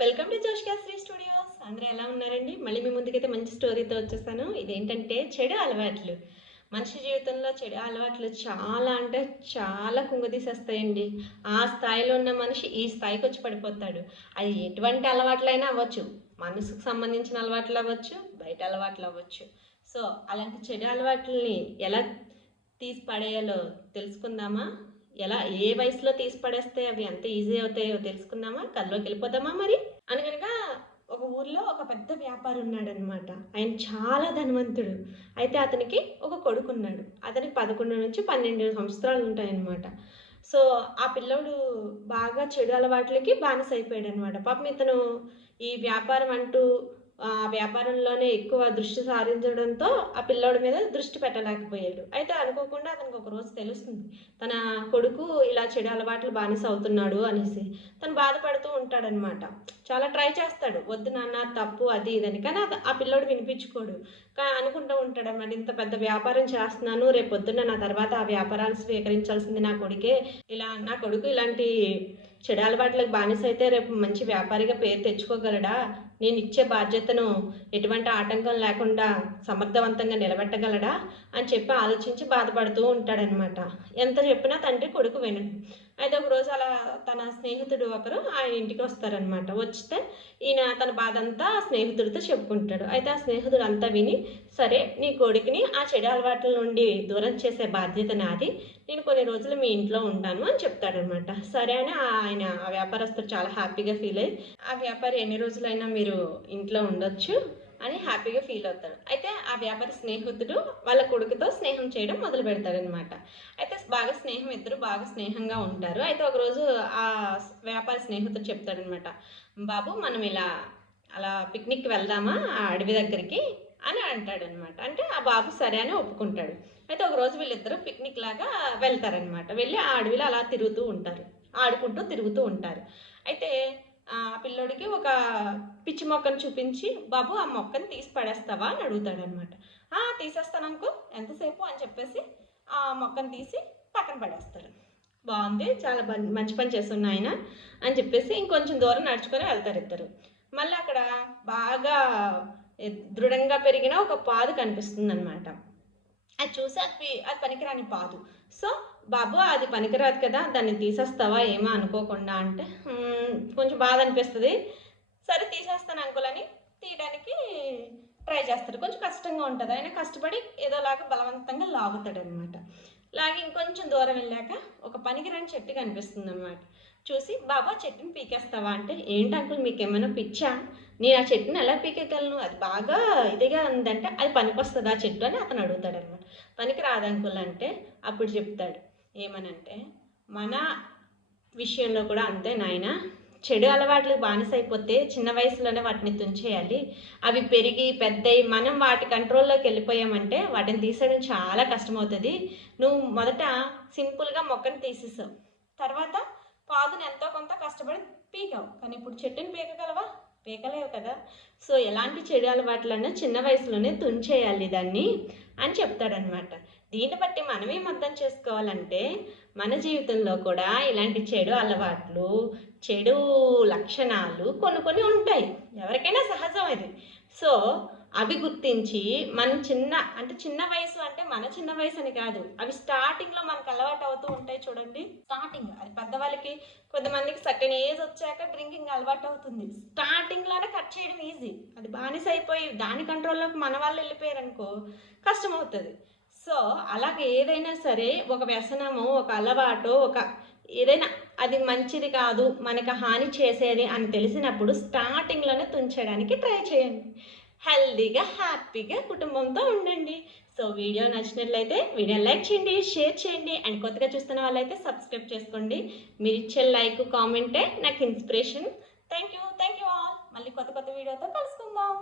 Welcome to Joshka Sri studios. అందరూ ఎలా ఉన్నారండి? మళ్ళీ మీ ముందుకైతే మంచి స్టోరీతో వచ్చేసాను. ఇదేంటంటే చెడు అలవాట్లు. మనిషి జీవితంలో చెడు అలవాట్లు చాలా అంటే చాలా కుంగదీసేస్తాయండి. ఆ స్థాయిలో ఉన్న మనిషి ఈ స్థాయికి వచ్చి పడిపోతాడు. అది ఎటువంటి అలవాట్లైనా అవ్వచ్చు. మనసుకు సంబంధించిన అలవాట్లు అవ్వచ్చు, బయట అలవాట్లు అవ్వచ్చు. సో అలాంటి చెడు అలవాట్లని ఎలా తీసి పడేయాలో తెలుసుకుందామా? ఎలా ఏ వయసులో తీసి పడేస్తే అవి ఎంత ఈజీ అవుతాయో తెలుసుకుందామా? కల్లోకి వెళ్ళిపోదామా మరి? అనగనగా ఒక ఊర్లో ఒక పెద్ద వ్యాపారి ఉన్నాడనమాట. ఆయన చాలా ధనవంతుడు. అయితే అతనికి ఒక కొడుకున్నాడు. అతనికి 11-12 సంవత్సరాలు ఉంటాయన్నమాట. సో ఆ పిల్లోడు బాగా చెడు అలవాట్లకి బానిసైపోయాడనమాట. పాపం ఇతను ఈ వ్యాపారం అంటూ ఆ వ్యాపారంలోనే ఎక్కువ దృష్టి సారించడంతో ఆ పిల్లోడి మీద దృష్టి పెట్టలేకపోయాడు. అయితే అనుకోకుండా అతనికి ఒక రోజు తెలుస్తుంది తన కొడుకు ఇలా చెడు అలవాట్లు బానిస అవుతున్నాడు అనేసి. తను బాధపడుతూ ఉంటాడనమాట. చాలా ట్రై చేస్తాడు, వద్దు నాన్న తప్పు అది ఇదని. కానీ ఆ పిల్లోడు వినిపించుకోడు. అనుకుంటూ ఉంటాడనమాట, ఇంత పెద్ద వ్యాపారం చేస్తున్నాను, రేపు పొద్దున్న నా తర్వాత ఆ వ్యాపారాలు స్వీకరించాల్సింది నా కొడుకే. నా కొడుకు ఇలాంటి చెడు అలవాట్లకు బానిస అయితే రేపు మంచి వ్యాపారిగా పేరు తెచ్చుకోగలడా? నేను ఇచ్చే బాధ్యతను ఎటువంటి ఆటంకం లేకుండా సమర్థవంతంగా నిలబెట్టగలడా అని చెప్పి ఆలోచించి బాధపడుతూ ఉంటాడనమాట. ఎంత చెప్పినా తండ్రి కొడుకు వినడు. అయితే ఒకరోజు అలా తన స్నేహితుడు ఒకరు ఆయన ఇంటికి వస్తారనమాట. వస్తే ఈయన తన బాధ అంతా స్నేహితుడితో చెప్పుకుంటాడు. అయితే ఆ స్నేహితుడు అంతా విని, సరే నీ కొడుకుని ఆ చెడు అలవాట్ల నుండి దూరం చేసే బాధ్యత నాది, నేను కొన్ని రోజులు మీ ఇంట్లో ఉంటాను అని చెప్తాడనమాట. సరే అని ఆయన ఆ వ్యాపారస్తుడు చాలా హ్యాపీగా ఫీల్ అయ్యి, ఆ వ్యాపారి ఎన్ని రోజులైనా మీరు ఇంట్లో ఉండొచ్చు అని హ్యాపీగా ఫీల్ అవుతాడు. అయితే ఆ వ్యాపారి స్నేహితుడు వాళ్ళ కొడుకుతో స్నేహం చేయడం మొదలు పెడతాడనమాట. అయితే ఇద్దరు బాగా స్నేహంగా ఉంటారు. అయితే ఒకరోజు ఆ వ్యాపారి స్నేహితుడు చెప్తాడనమాట, బాబు మనం అలా పిక్నిక్కి వెళ్దామా ఆ అడవి దగ్గరికి అని అంటాడనమాట. అంటే ఆ బాబు సరే అని ఒప్పుకుంటాడు. అయితే ఒకరోజు వీళ్ళిద్దరూ పిక్నిక్ లాగా వెళ్తారనమాట. వెళ్ళి ఆ అడవిలో అలా తిరుగుతూ ఉంటారు, ఆడుకుంటూ తిరుగుతూ ఉంటారు. అయితే ఆ పిల్లోడికి ఒక పిచ్చి మొక్కను చూపించి, బాబు ఆ మొక్కను తీసి పడేస్తావా అని అడుగుతాడనమాట. తీసేస్తాను అంకుల్, ఎంతసేపు అని చెప్పేసి ఆ మొక్కను తీసి పక్కన పడేస్తాడు. బాగుంది, చాలా మంచి పని చేస్తున్నా ఆయన అని చెప్పేసి ఇంకొంచెం దూరం నడుచుకొని వెళ్తారు ఇద్దరు. మళ్ళీ అక్కడ బాగా దృఢంగా పెరిగిన ఒక పాదు కనిపిస్తుంది అనమాట. అది చూసి అది పనికిరాని పాదు. సో బాబు అది పనికిరాదు కదా, దాన్ని తీసేస్తావా ఏమో అనుకోకుండా అంటే, కొంచెం బాధ అనిపిస్తుంది, సరే తీసేస్తాను అంకుల్ అని తీయడానికి ట్రై చేస్తాడు. కొంచెం కష్టంగా ఉంటుంది. ఆయన కష్టపడి ఏదోలాగా బలవంతంగా లాగుతాడు అనమాట. లాగి ఇంకొంచెం దూరం వెళ్ళాక ఒక పనికిరాని చెట్టు కనిపిస్తుంది అనమాట. చూసి బాబా చెట్టుని పీకేస్తావా అంటే, ఏంటి అంకుల్ మీకు ఏమైనా పిచ్చా, నేను ఆ చెట్టుని ఎలా పీకేయగలను, అది బాగా ఇదిగా ఉందంటే అది పనికొస్తుంది ఆ చెట్టు అని అతను అడుగుతాడు అనమాట. పనికి రాదు అంకుల్ అంటే అప్పుడు చెప్తాడు ఏమనంటే, మన విషయంలో కూడా అంతే నాయన, చెడు అలవాట్లకు బానిసైపోతే చిన్న వయసులోనే వాటిని తుంచేయాలి. అవి పెరిగి పెద్దయి మనం వాటి కంట్రోల్లోకి వెళ్ళిపోయామంటే వాటిని తీసేయడం చాలా కష్టమవుతుంది. నువ్వు మొదట సింపుల్గా మొక్కను తీసేసావు, తర్వాత పాదుని ఎంతో కొంత కష్టపడి పీకావు, కానీ ఇప్పుడు చెట్టుని పీకగలవా? పీకలేవు కదా. సో ఎలాంటి చెడు అలవాట్లన్నా చిన్న వయసులోనే తుంచేయాలి దాన్ని అని చెప్తాడనమాట. దీన్ని బట్టి మనమేం అర్థం చేసుకోవాలంటే, మన జీవితంలో కూడా ఇలాంటి చెడు అలవాట్లు, చెడు లక్షణాలు కొన్ని ఉంటాయి, ఎవరికైనా సహజం అది. సో అవి గుర్తించి మనం చిన్న వయసు అంటే మన చిన్న వయసు అని కాదు, అవి స్టార్టింగ్లో మనకు అలవాటు అవుతూ ఉంటాయి చూడండి. స్టార్టింగ్ అది పెద్దవాళ్ళకి, కొంతమందికి సర్టెన్ ఏజ్ వచ్చాక డ్రింకింగ్ అలవాటు అవుతుంది. స్టార్టింగ్లోనే కట్ చేయడం ఈజీ, అది బానిస అయిపోయి దాని కంట్రోల్లోకి మన వాళ్ళు వెళ్ళిపోయారు అనుకో కష్టం అవుతుంది. సో అలాగే ఏదైనా సరే ఒక వ్యసనము, ఒక అలవాటు, ఏదైనా అది మంచిది కాదు, మనకు హాని చేసేది అని తెలిసినప్పుడు స్టార్టింగ్లోనే తుంచడానికి ట్రై చేయండి. హెల్దీగా హ్యాపీగా కుటుంబంతో ఉండండి. సో వీడియో నచ్చినట్లయితే వీడియోని లైక్ చేయండి, షేర్ చేయండి, అండ్ కొత్తగా చూస్తున్న వాళ్ళైతే సబ్స్క్రైబ్ చేసుకోండి. మీరు ఇచ్చే లైక్ కామెంటే నాకు ఇన్స్పిరేషన్. Thank you all. మళ్ళీ కొత్త వీడియోతో కలుసుకుందాం.